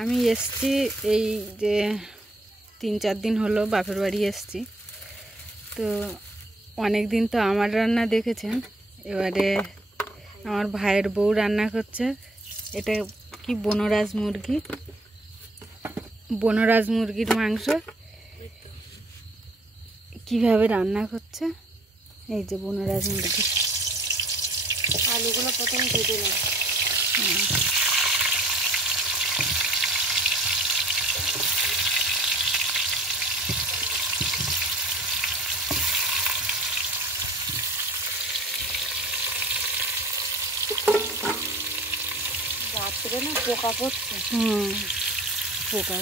আমি এসছি এই যে 3-4 দিন হলো বাপের বাড়ি এসছি। তো অনেক দিন তো আমার রান্না দেখেছেন, এবারে আমার ভাইয়ের বউ রান্না করছে। এটা কি বনরাজ মুরগি, বনরাজ মুরগির মাংস কিভাবে রান্না করছে। এই যে বনরাজ মুরগি, আলুগুলো প্রথমে ভেজে নেব। রাত্রে না পোকা পড়ছে। পোকা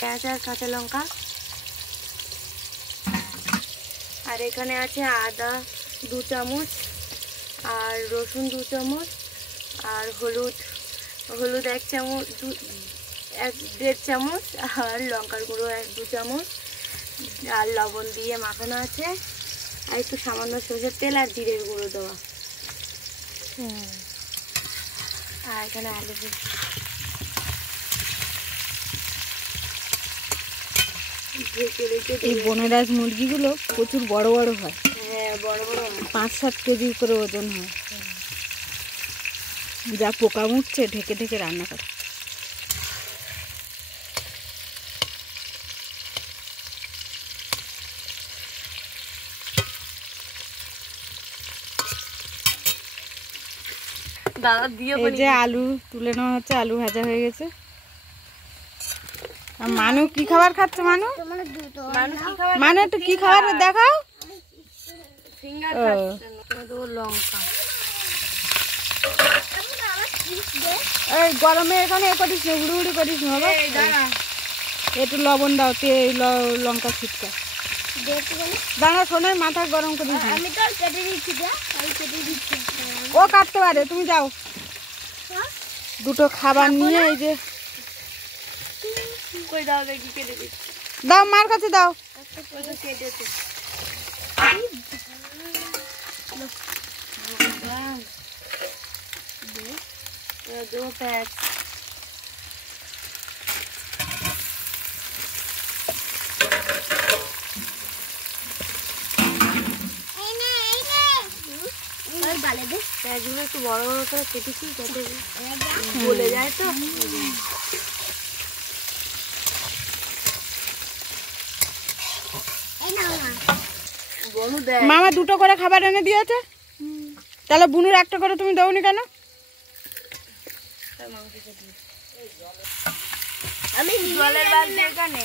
পেঁয়াজ আর কাঁচা লঙ্কা, আর এখানে আছে আদা 2 চামচ, আর রসুন 2 চামচ, আর হলুদ 1 চামচ, 1.5 চামচ, আর লঙ্কার গুঁড়ো 2 চামচ, আর লবণ দিয়ে মাখানো আছে, আর একটু সামান্য সরষের তেল আর জিরের গুঁড়ো দেওয়া। আর এখানে আলু এই বনরাজ মুরগিগুলো প্রচুর বড় বড় হয়। হ্যাঁ, বড় বড় 5-7 কেজি করে ওজন হয়। যা পোকা মুটছে ঢেকে ঢেকে রান্না করে। দাদা দিয়ে এই যে আলু তুলে নেওয়া হচ্ছে, আলু ভাজা হয়ে গেছে। আর মানু কি খাবার খাচ্ছে? মানু একটু কি খাবার দেখাও। লঙ্কা এই গরমে এখানে এ করিস না, উড়ি উড়ি করিস না বাবা। একটু লবণ দাও, লঙ্কা ছিটকা। দাঁড়া, শোনে মাথা গরম করিস না। ও কাটতে পারে, তুমি যাও। দুটো খাবার নিয়ে এই যে দাও, মার কাছে দাও। একটু বড় বড় করে কেটেছি যাতে গলে যায়। তো মামা 2টো করে খাবার এনে দিয়েছে, তাহলে বুনুর একটা করে তুমি দাওনি কেন? আমি জলের বালতি এখানে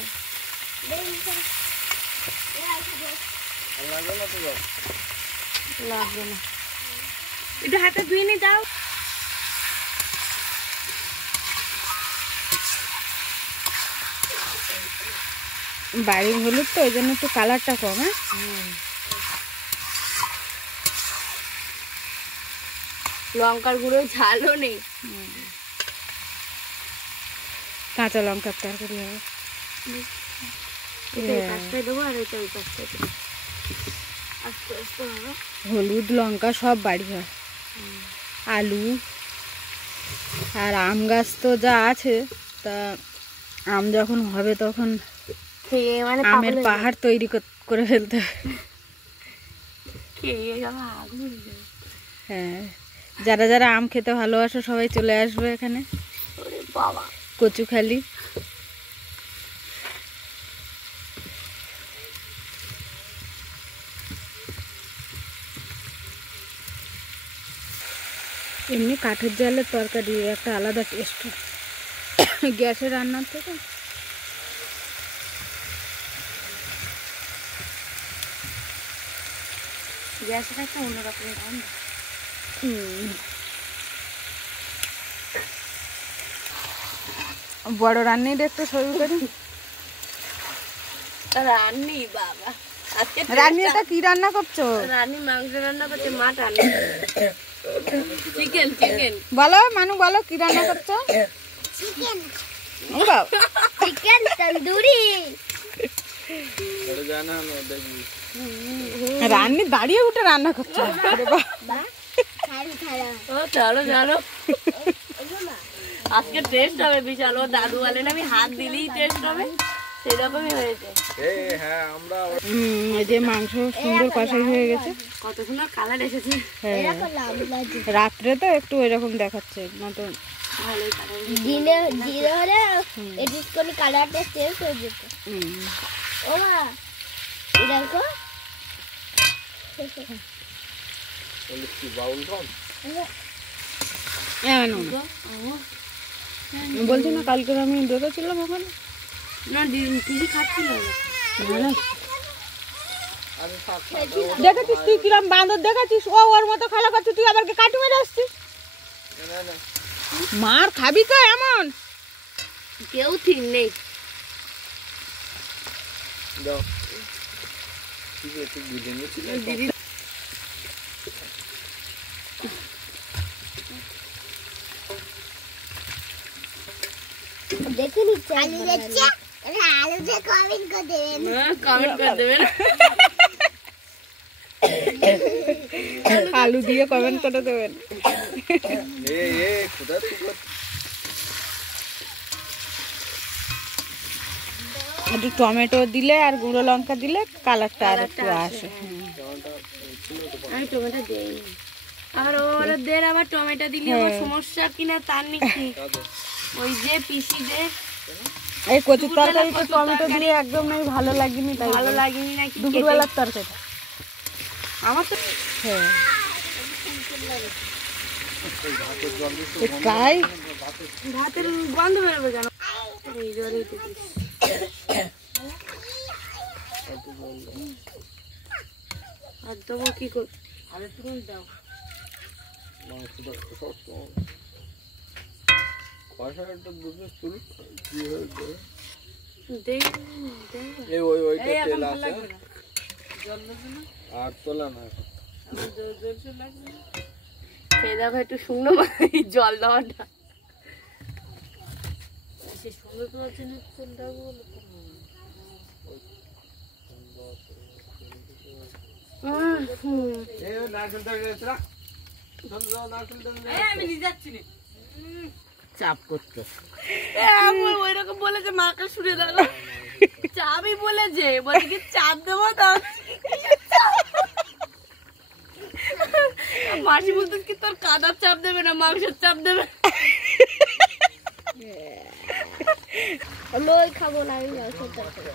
লাগবে না, একটু হাতে ধুয়ে নি দাও। বাড়ির হলুদ তো, ওই জন্য একটু কালারটা কম। হ্যাঁ, লঙ্কার গুঁড়ো ঝালও নেই। কাঁচা লঙ্কার তরকারি হবে। দেবো আর এটা ওই পাশটায় দেবো, আস্তে আস্তে হবে। হলুদ লঙ্কা সব বাড়ি হয়, আলু আর আম গাছ তো যা আছে, তা আম যখন হবে তখন মানে আমের পাহাড় তৈরি করে ফেলতে হবে। হ্যাঁ, যারা যারা আম খেতে ভালোবাসো সবাই চলে আসবে এখানে। বাবা, কচুখালি। এমনি কাঠের জালের তরকারি একটা আলাদা টেস্ট, গ্যাসে রান্নার থেকে। গ্যাসের একটা অন্যরকমের গন্ধ। বড় রান্নির একটু শুরু করি। রান্নি বাবা, আজকে রান্নি এটা কি রান্না করছো? রান্নি মাংস রান্না করছে, মাটন, চিকেন। বলো মানু, বলো কি রান্না করছো? চিকেন তন্দুরি। রান্নি দাঁড়িয়ে উঠে রান্না করছে। ও চলো চলো, আজকে টেস্ট হবে বিশাল। ও দাদু বলেন আমি হাত দিলেই টেস্ট হবে, সেরকমই হয়েছে। এই যে মাংস সুন্দর কষাই হয়ে গেছে, কত সুন্দর কালার এসেছে। হ্যাঁ রাত্রে তো একটু এরকম দেখাচ্ছে মতো, ভালোই কালার। দিনে দিনে হলে এডিট করে কালারটা চেঞ্জ হয়ে যেত। ও মা দেখো বলছি না কালকে আমি দেখেছিলাম ওখানে, না পিসি খাচ্ছিল দেখেছিস তুই কিরম বাঁদর দেখেছিস, ও ওর মতো খেলা করছে, তুই আবার কাটু মেরে আসছিস। মার খাবি তো এমন, কেউ ঠিক নেই। দিদি দেখে নিচ্ছে আলু দেখছে, আলু দিয়ে কমেন্ট করে দেবেন, কমেন্ট করে দেবেন। আলু দিয়ে কমেন্ট করে দেবেন। একটু টমেটো দিলে আর গুঁড়ো লঙ্কা দিলে কালারটা আর একটু আসে। আমি টমেটো দেই, আবার ওদের আবার টমেটো দিলে আমার সমস্যা কিনা তার নিচ্ছি। ওই যে পিসি দে এই কচুর তরকারিতে টমেটো দিলে একদম নাই ভালো লাগেনি, তাই ভালো লাগেনি নাকি দুপুরবেলার তরকারি আমার তো। হ্যাঁ তাই ভাতের গন্ধ বেরোবে কেন? এই জলে আর দেবো কি কর, দাও দেখো একটু শুকনো জল দেওয়াটা চাপ করতে ওইরকম বলেছে, মাকে শুনে দেখো চাপই বলেছে, বলে কি চাপ দেবো তাও মাসি বলতে কি তোর কাদার চাপ দেবে না মাংসের চাপ দেবে। আমি ওই খাবো না, আমি মাংসের তরকারি।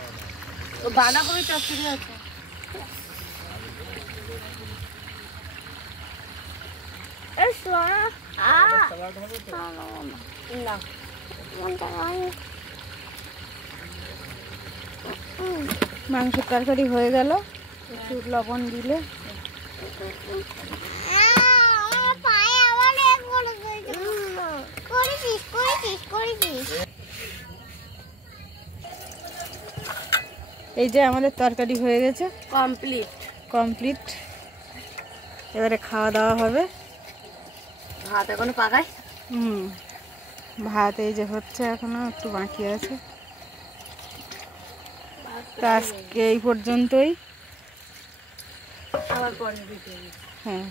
বাঁধাকপি চচ্চড়ি আছে। মাংসের তরকারি হয়ে গেল, একটু লবণ দিলে এই যে আমাদের তরকারি হয়ে গেছে, কমপ্লিট। এবারে খাওয়া দাওয়া হবে। ভাত এখনো পাকায়, ভাত এই যে হচ্ছে, এখনো একটু বাকি আছে। তো আজকে এই পর্যন্তই। আবার পরে হ্যাঁ।